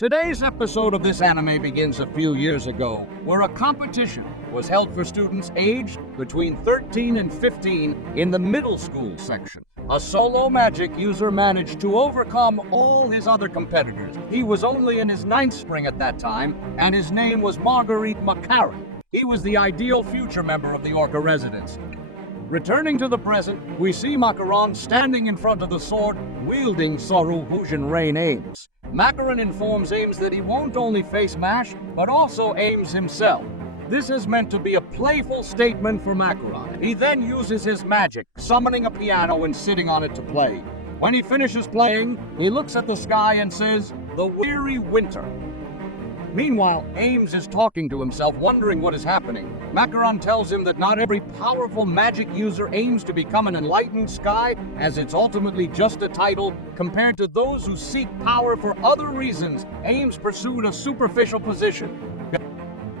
Today's episode of this anime begins a few years ago, where a competition was held for students aged between 13 and 15 in the middle school section. A solo magic user managed to overcome all his other competitors. He was only in his 9th spring at that time, and his name was Marguerite Macaron. He was the ideal future member of the Orca residence. Returning to the present, we see Macaron standing in front of the sword, wielding Soru Hujin Rain Ames. Macaron informs Ames that he won't only face Mash, but also Ames himself. This is meant to be a playful statement for Macaron. He then uses his magic, summoning a piano and sitting on it to play. When he finishes playing, he looks at the sky and says, "The weary winter." Meanwhile, Ames is talking to himself, wondering what is happening. Macaron tells him that not every powerful magic user aims to become an enlightened sky, as it's ultimately just a title compared to those who seek power for other reasons. Ames pursued a superficial position.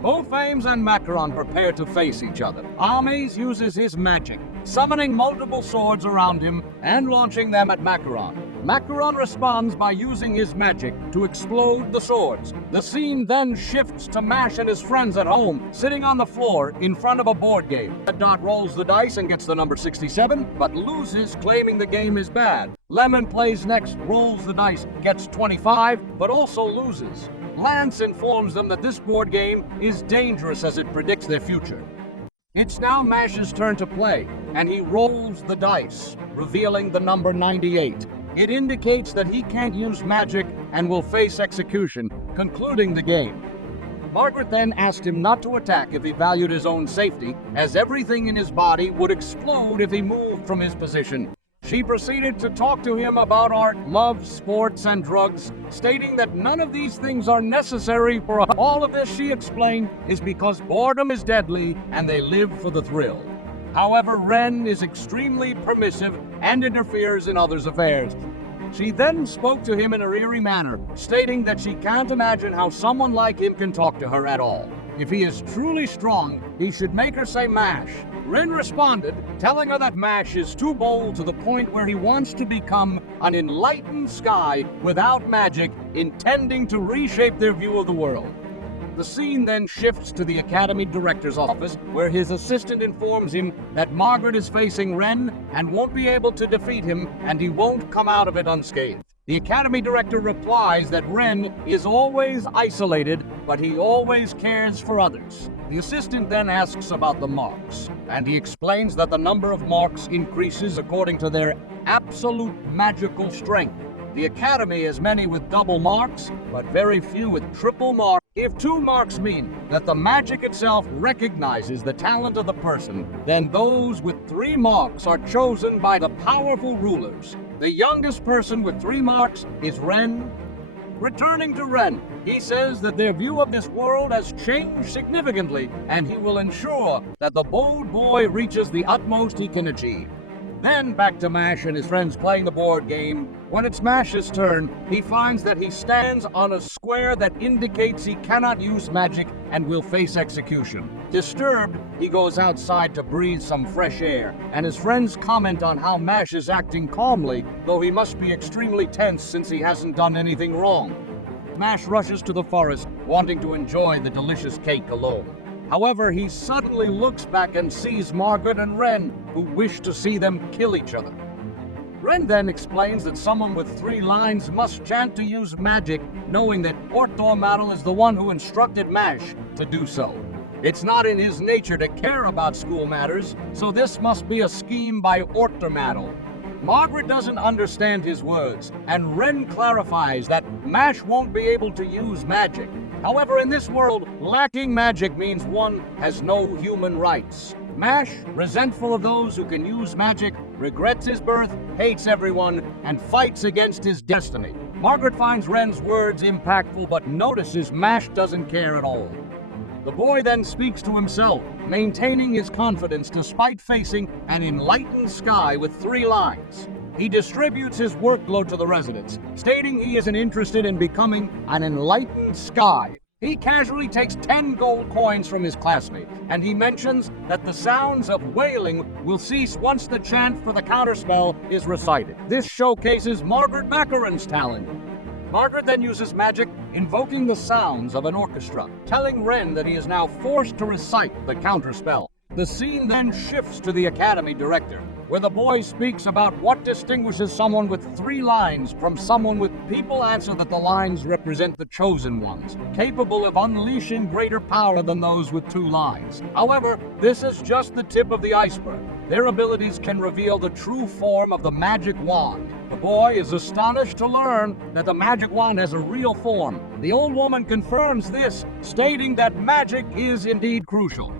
Both Ames and Macaron prepare to face each other. Ames uses his magic, summoning multiple swords around him and launching them at Macaron. Macaron responds by using his magic to explode the swords. The scene then shifts to Mash and his friends at home, sitting on the floor in front of a board game. Dot rolls the dice and gets the number 67, but loses, claiming the game is bad. Lemon plays next, rolls the dice, gets 25, but also loses. Lance informs them that this board game is dangerous as it predicts their future. It's now Mash's turn to play, and he rolls the dice, revealing the number 98. It indicates that he can't use magic and will face execution, concluding the game. Margaret then asked him not to attack if he valued his own safety, as everything in his body would explode if he moved from his position. She proceeded to talk to him about art, love, sports, and drugs, stating that none of these things are necessary for all of this, she explained, is because boredom is deadly and they live for the thrill. However, Ren is extremely permissive and interferes in others' affairs. She then spoke to him in a eerie manner, stating that she can't imagine how someone like him can talk to her at all. If he is truly strong, he should make her say Mash. Ren responded, telling her that Mash is too bold to the point where he wants to become an enlightened sky without magic, intending to reshape their view of the world. The scene then shifts to the Academy Director's office, where his assistant informs him that Margaret is facing Ren and won't be able to defeat him, and he won't come out of it unscathed. The Academy Director replies that Ren is always isolated, but he always cares for others. The assistant then asks about the marks, and he explains that the number of marks increases according to their absolute magical strength. The Academy has many with double marks, but very few with triple marks. If 2 marks mean that the magic itself recognizes the talent of the person, then those with 3 marks are chosen by the powerful rulers. The youngest person with 3 marks is Ren. Returning to Ren, he says that their view of this world has changed significantly, and he will ensure that the bold boy reaches the utmost he can achieve. Then back to Mash and his friends playing the board game. When it's Mash's turn, he finds that he stands on a square that indicates he cannot use magic and will face execution. Disturbed, he goes outside to breathe some fresh air, and his friends comment on how Mash is acting calmly, though he must be extremely tense since he hasn't done anything wrong. Mash rushes to the forest, wanting to enjoy the delicious cake alone. However, he suddenly looks back and sees Margaret and Ren, who wish to see them kill each other. Ren then explains that someone with 3 lines must chant to use magic, knowing that Ortormadel is the one who instructed Mash to do so. It's not in his nature to care about school matters, so this must be a scheme by Ortormadel. Margaret doesn't understand his words, and Ren clarifies that Mash won't be able to use magic. However, in this world, lacking magic means one has no human rights. Mash, resentful of those who can use magic, regrets his birth, hates everyone, and fights against his destiny. Margaret finds Ren's words impactful, but notices Mash doesn't care at all. The boy then speaks to himself, maintaining his confidence despite facing an enlightened sky with 3 lines. He distributes his workload to the residents, stating he isn't interested in becoming an enlightened sky. He casually takes 10 gold coins from his classmate, and he mentions that the sounds of wailing will cease once the chant for the counterspell is recited. This showcases Margaret Macaron's talent. Margaret then uses magic, invoking the sounds of an orchestra, telling Ren that he is now forced to recite the counterspell. The scene then shifts to the Academy director, where the boy speaks about what distinguishes someone with 3 lines from someone with... People answer that the lines represent the chosen ones, capable of unleashing greater power than those with 2 lines. However, this is just the tip of the iceberg. Their abilities can reveal the true form of the magic wand. The boy is astonished to learn that the magic wand has a real form. The old woman confirms this, stating that magic is indeed crucial.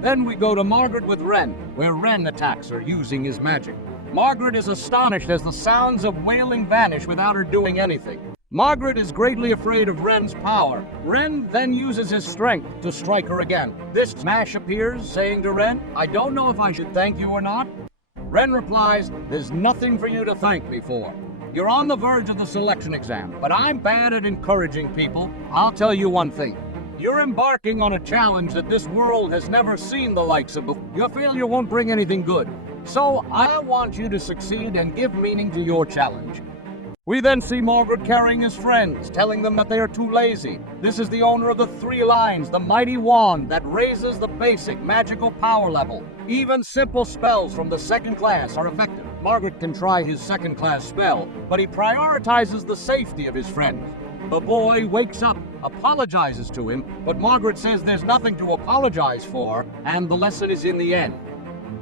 Then we go to Margaret with Ren, where Ren attacks her using his magic. Margaret is astonished as the sounds of wailing vanish without her doing anything. Margaret is greatly afraid of Ren's power. Ren then uses his strength to strike her again. This Mash appears, saying to Ren, "I don't know if I should thank you or not." Ren replies, "There's nothing for you to thank me for. You're on the verge of the selection exam, but I'm bad at encouraging people. I'll tell you one thing. You're embarking on a challenge that this world has never seen the likes of before. Your failure won't bring anything good. So I want you to succeed and give meaning to your challenge." We then see Margaret carrying his friends, telling them that they are too lazy. This is the owner of the 3 lines, the mighty wand that raises the basic magical power level. Even simple spells from the 2nd class are effective. Margaret can try his 2nd class spell, but he prioritizes the safety of his friends. The boy wakes up, apologizes to him, but Margaret says there's nothing to apologize for, and the lesson is in the end.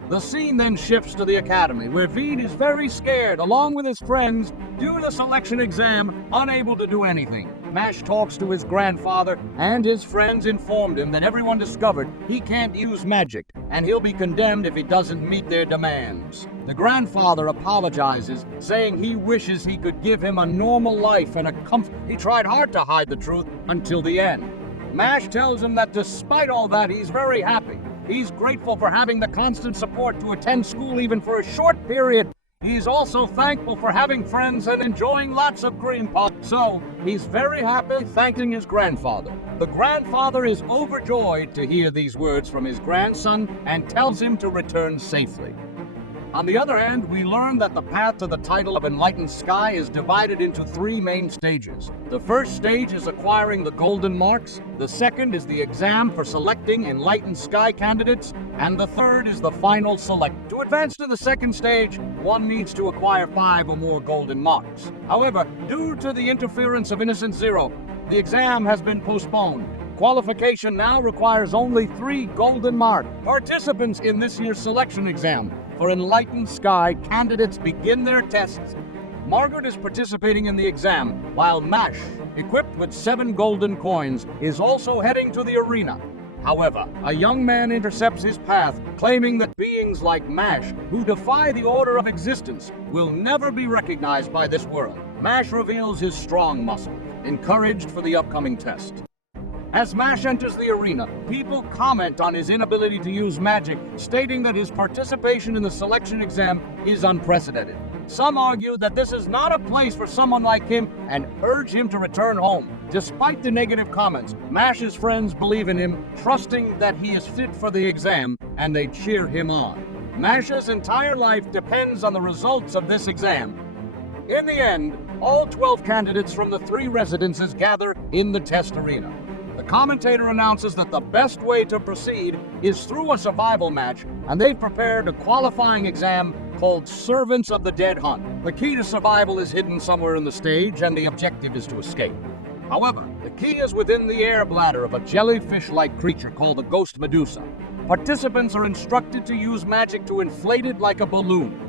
The scene then shifts to the academy, where Veed is very scared, along with his friends, due to the selection exam, unable to do anything. Mash talks to his grandfather, and his friends informed him that everyone discovered he can't use magic, and he'll be condemned if he doesn't meet their demands. The grandfather apologizes, saying he wishes he could give him a normal life and a comfort. He tried hard to hide the truth until the end. Mash tells him that despite all that, he's very happy. He's grateful for having the constant support to attend school even for a short period. He's also thankful for having friends and enjoying lots of cream puff. So, he's very happy, thanking his grandfather. The grandfather is overjoyed to hear these words from his grandson and tells him to return safely. On the other hand, we learn that the path to the title of Enlightened Sky is divided into 3 main stages. The first stage is acquiring the golden marks, the second is the exam for selecting Enlightened Sky candidates, and the third is the final select. To advance to the second stage, one needs to acquire 5 or more golden marks. However, due to the interference of Innocent Zero, the exam has been postponed. Qualification now requires only 3 golden marks. Participants in this year's selection exam for Enlightened Sky candidates begin their tests. Margaret is participating in the exam, while Mash, equipped with 7 golden coins, is also heading to the arena. However, a young man intercepts his path, claiming that beings like Mash, who defy the order of existence, will never be recognized by this world. Mash reveals his strong muscle, encouraged for the upcoming test. As Mash enters the arena, people comment on his inability to use magic, stating that his participation in the selection exam is unprecedented. Some argue that this is not a place for someone like him and urge him to return home. Despite the negative comments, Mash's friends believe in him, trusting that he is fit for the exam, and they cheer him on. Mash's entire life depends on the results of this exam. In the end, all 12 candidates from the 3 residences gather in the test arena. The commentator announces that the best way to proceed is through a survival match, and they've prepared a qualifying exam called Servants of the Dead Hunt. The key to survival is hidden somewhere in the stage, and the objective is to escape. However, the key is within the air bladder of a jellyfish-like creature called the Ghost Medusa. Participants are instructed to use magic to inflate it like a balloon.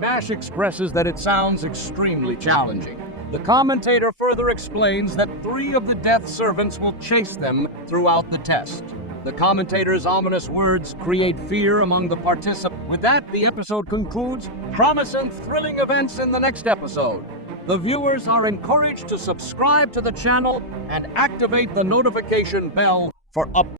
Mash expresses that it sounds extremely challenging. The commentator further explains that 3 of the death servants will chase them throughout the test. The commentator's ominous words create fear among the participants. With that, the episode concludes, promising thrilling events in the next episode. The viewers are encouraged to subscribe to the channel and activate the notification bell for updates.